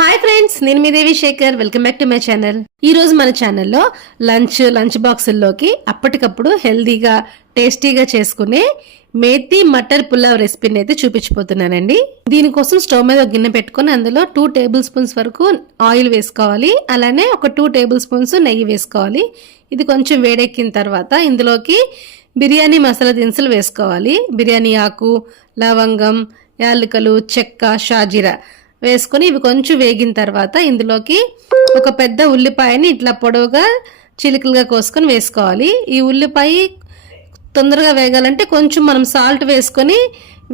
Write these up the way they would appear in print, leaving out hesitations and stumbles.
Hi friends, నేను మీ Devi Shekhar. Welcome back to my channel. ఈ రోజు మన ఛానల్లో లంచ్ బాక్సుల్లోకి అప్పటికప్పుడు హెల్దీగా టేస్టీగా చేసుకునే మేతి మటర్ పులావ్ రెసిపీని అయితే చూపించిపోతున్నానండి. దీనికోసం స్టవ్ మీద ఒక గిన్నె పెట్టుకుని అందులో 2 టేబుల్ స్పూన్స్ వరకు ఆయిల్ వేసుకోవాలి. అలానే ఒక 2 టేబుల్ స్పూన్స్ నెయ్యి వేసుకోవాలి. ఇది కొంచెం వేడెక్కిన తర్వాత ఇందులోకి బిర్యానీ మసాలా దినుసులు వేసుకోవాలి. బిర్యానీ ఆకు, లవంగం, యాలకులు, చెక్క, షాజీరా వేసుకొని ఇవి కొంచెం వేగిన తర్వాత ఇందులోకి ఒక పెద్ద ఉల్లిపాయని ఇట్లా పొడవుగా చిలుకలుగా కోసుకొని వేసుకోవాలి. ఈ ఉల్లిపాయ తొందరగా వేగాలంటే కొంచెం మనం సాల్ట్ వేసుకొని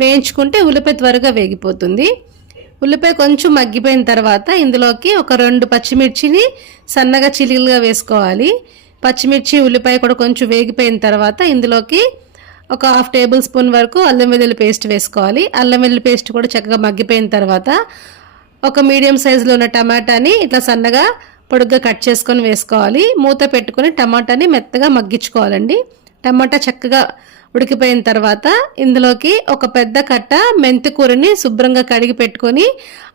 వేయించుకుంటే ఉల్లిపాయ త్వరగా వేగిపోతుంది. ఉల్లిపాయ కొంచెం మగ్గిపోయిన తర్వాత ఇందులోకి ఒక 2 పచ్చిమిర్చిని సన్నగా చిలుకలుగా వేసుకోవాలి. పచ్చిమిర్చి ఉల్లిపాయ కూడా కొంచెం వేగిపోయిన తర్వాత ఇందులోకి ఒక 1/2 టేబుల్ స్పూన్ వరకు అల్లం వెల్లుల్లి పేస్ట్ వేసుకోవాలి. అల్లం వెల్లుల్లి పేస్ట్ కూడా చక్కగా మగ్గిపోయిన తర్వాత ఒక మీడియం సైజులో ఉన్న టమాటాని ఇట్లా సన్నగా పొడుగ్గా కట్ చేసుకొని వేసుకోవాలి. మూత పెట్టుకొని టమాటాని మెత్తగా మగ్గించుకోవాలండి. టమాటా చక్కగా ఉడికిపోయిన తర్వాత ఇందులోకి ఒక పెద్ద కట్ట మెంతికూరని శుభ్రంగా కడిగి పెట్టుకొని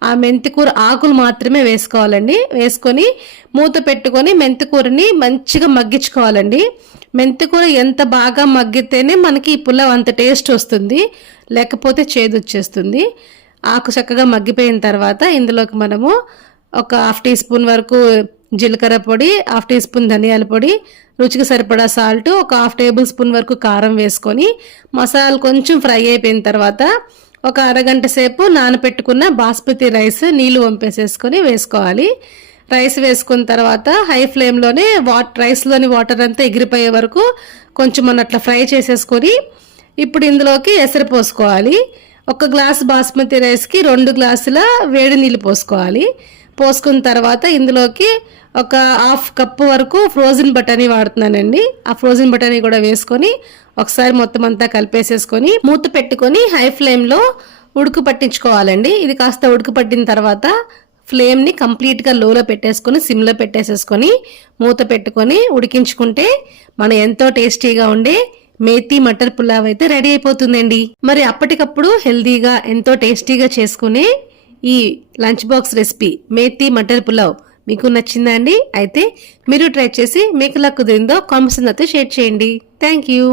ఆ మెంతికూర ఆకులు మాత్రమే వేసుకోవాలండి. వేసుకొని మూత పెట్టుకొని మెంతికూరని మంచిగా మగ్గించుకోవాలండి. మెంతికూర ఎంత బాగా మగ్గితేనే మనకి ఈ పులావ్ అంత టేస్ట్ వస్తుంది, లేకపోతే చేదు వచ్చేస్తుంది. ఆకు చక్కగా మగ్గిపోయిన తర్వాత ఇందులోకి మనము ఒక 1/2 టీ స్పూన్ వరకు జీలకర్ర పొడి, 1/2 టీ స్పూన్ ధనియాల పొడి, రుచికి సరిపడా సాల్ట్, ఒక 1/2 టేబుల్ స్పూన్ వరకు కారం వేసుకొని మసాలాలు కొంచెం ఫ్రై అయిపోయిన తర్వాత ఒక అరగంట సేపు నానపెట్టుకున్న బాస్మతి రైస్ నీళ్లు వంపేసేసుకొని వేసుకోవాలి. రైస్ వేసుకున్న తర్వాత హై ఫ్లేమ్లోనే రైస్లోని వాటర్ అంతా ఎగిరిపోయే వరకు కొంచెం మనం అట్లా ఫ్రై చేసేసుకొని ఇప్పుడు ఇందులోకి ఎసరు పోసుకోవాలి. 1 గ్లాస్ బాస్మతి రైస్కి 2 గ్లాసుల వేడి నీళ్ళు పోసుకోవాలి. పోసుకున్న తర్వాత ఇందులోకి ఒక 1/2 కప్పు వరకు ఫ్రోజన్ బఠానీ వాడుతున్నానండి. ఆ ఫ్రోజన్ బఠానీ కూడా వేసుకొని ఒకసారి మొత్తం అంతా కలిపేసేసుకొని మూత పెట్టుకొని హై ఫ్లేమ్లో ఉడుకు పట్టించుకోవాలండి. ఇది కాస్త ఉడుకు పట్టిన తర్వాత ఫ్లేమ్ని కంప్లీట్గా లోలో పెట్టేసుకొని సిమ్లో పెట్టేసేసుకొని మూత పెట్టుకొని ఉడికించుకుంటే మనం ఎంతో టేస్టీగా ఉండే మేతి మటర్ పులావ్ అయితే రెడీ అయిపోతుందండి. మరి అప్పటికప్పుడు హెల్దీగా ఎంతో టేస్టీగా చేసుకునే ఈ lunch box recipe methi matar pulao మీకు నచ్చిందా అండి? అయితే మీరు ట్రై చేసి మీకు ఎలా కుదిరిందో కామెంట్స్ అయితే షేర్ చేయండి. Thank you.